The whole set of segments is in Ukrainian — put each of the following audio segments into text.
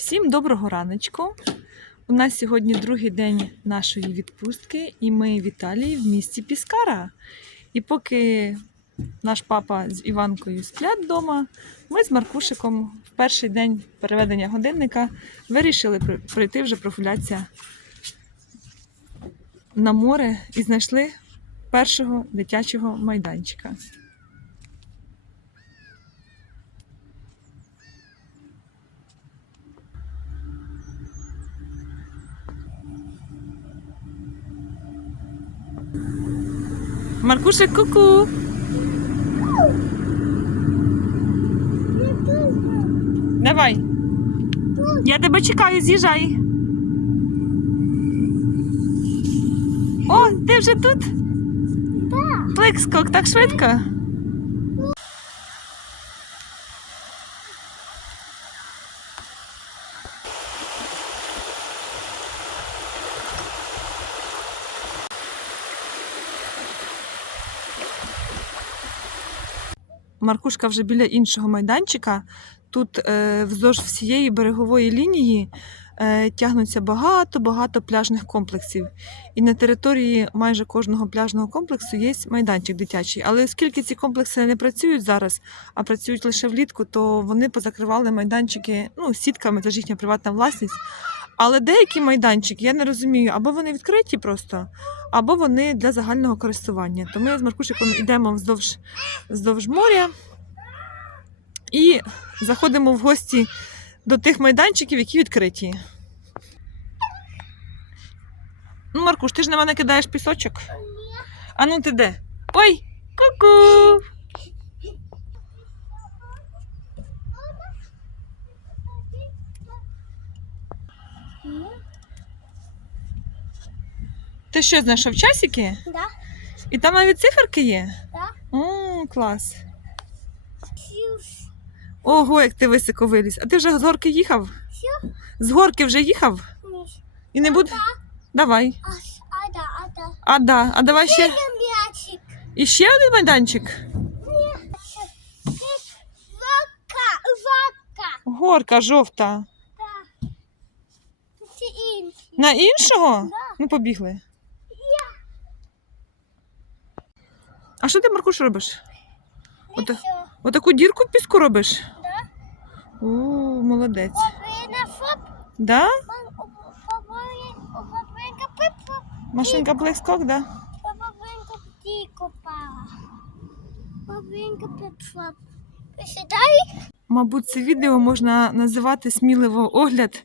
Всім доброго раночку. У нас сьогодні другий день нашої відпустки, і ми в Італії в місті Піскара. І поки наш папа з Іванкою сплять вдома, ми з Маркушиком в перший день переведення годинника вирішили пройти вже прогулятися на море і знайшли першого дитячого майданчика. Маркушик, ку-ку! Давай. Я тебе чекаю, з'їжджай. О, ти вже тут? Так. Плик-скок, так швидко. Маркушка вже біля іншого майданчика. Тут е, вздовж всієї берегової лінії е, тягнуться багато-багато пляжних комплексів. І на території майже кожного пляжного комплексу є майданчик дитячий. Але оскільки ці комплекси не працюють зараз, а працюють лише влітку, то вони позакривали майданчики ну, сітками, це ж їхня приватна власність. Але деякі майданчики, я не розумію, або вони відкриті просто, або вони для загального користування. То ми з Маркушиком йдемо вздовж, вздовж моря і заходимо в гості до тих майданчиків, які відкриті. Ну, Маркуш, ти ж на мене кидаєш пісочок. А ну ти де? Ой, ку-ку! Ти що знайшов часики? Да, І там навіть циферки є? да. О, клас. Ого, як ти високо виліз. А ти вже з горки їхав? Що? З горки вже їхав? Ні. І не буде? Давай. А, а, да, а, да. А, да. А давай ще. М'ячик. І ще один майданчик. Ні. Вака, вака. Горка жовта. Да. На іншого? Да. Ну, побігли. А що ти, Маркуш, робиш? Ото- Отаку дірку в піску робиш? Да. О, молодець. Да? Машинка блискок, да? Повинна птіку пала. Повинна пипу. Присідай. Мабуть, це відео можна називати сміливо огляд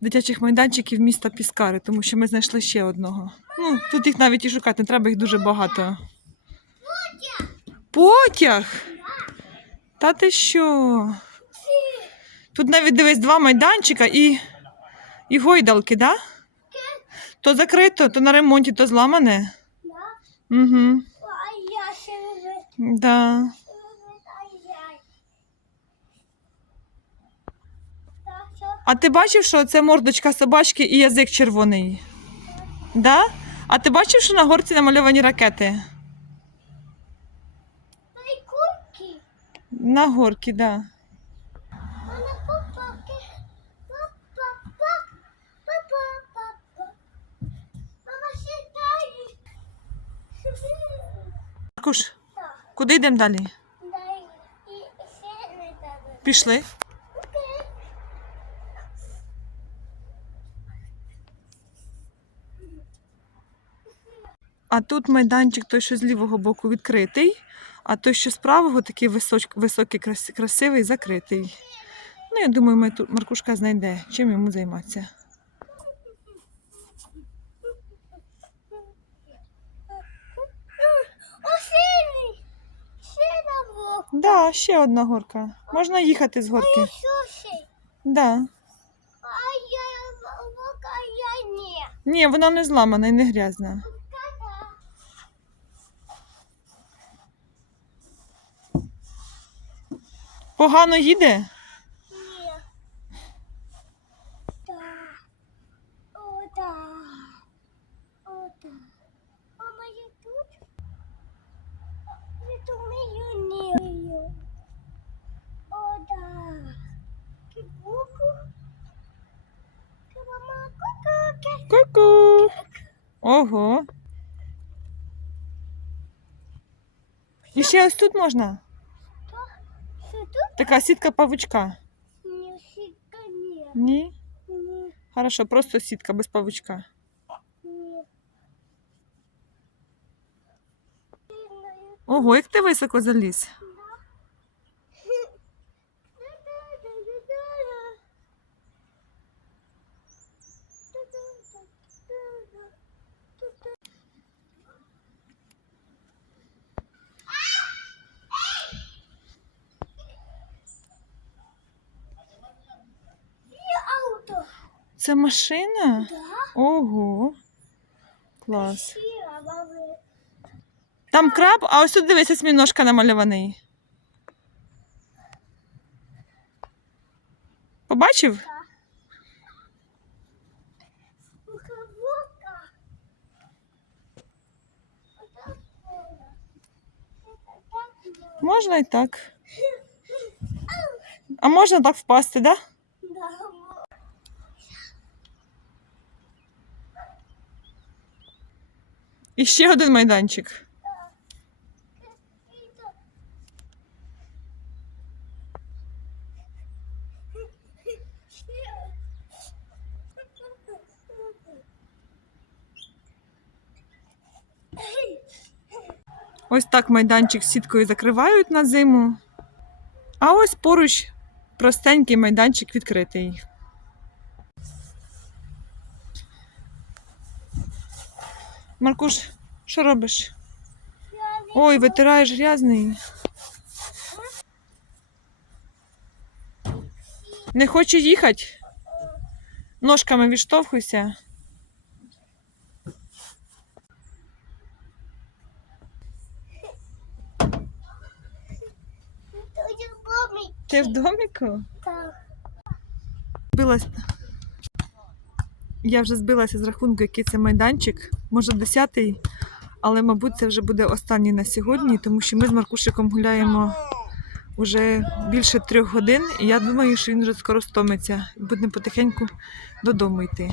дитячих майданчиків міста Піскари, тому що ми знайшли ще одного. Ну, тут їх навіть і шукати, не треба їх дуже багато. Потяг! Та ти що? Тут навіть дивись два майданчика і, і гойдалки, да? То закрито, то на ремонті, то зламане. Угу. Да. А ти бачив, що це мордочка собачки і язик червоний? Да? А ти бачив, що на горці намальовані ракети? На горки, да. Маркуш, куди йдемо далі? Пішли. А тут майданчик той, що з лівого боку відкритий, а той, що з правого, такий високий, крас- красивий, закритий. Ну, я думаю, ми тут Маркушка знайде, чим йому займатися. Ще. Да, ще одна горка. Можна їхати з горки. Да. А я а я ні. Ні, вона не зламана і не грязна. Погано їде? Ні. Да. О, да. О, тут. Я думаю, ні. О. Ти мама, ку-ку. Ку-ку. Ого. Ще ось тут можна? Така сітка павучка. Не сітка, ні. Ні? Ні, Хорошо, просто сітка без павучка. ні. Ого, як ти високо заліз. Це машина? Да? Ого. Клас. Там краб, а ось тут дивися, сміножка намальований. Побачив? Так. Можна і так. А можна так впасти, да? Да, І ще один майданчик. Ось так майданчик сіткою закривають на зиму. А ось поруч простенький майданчик відкритий. Маркуш, що робиш? Ой, витираєш грязний. Не хоче їхати? Ножками відштовхуйся. Ти в доміку? Так. Збилась. Я вже збилася з рахунку, який це майданчик. Може, десятий, але, мабуть, це вже буде останній на сьогодні, тому що ми з Маркушиком гуляємо вже більше трьох годин, і я думаю, що він вже скоро стомиться і буде потихеньку додому йти.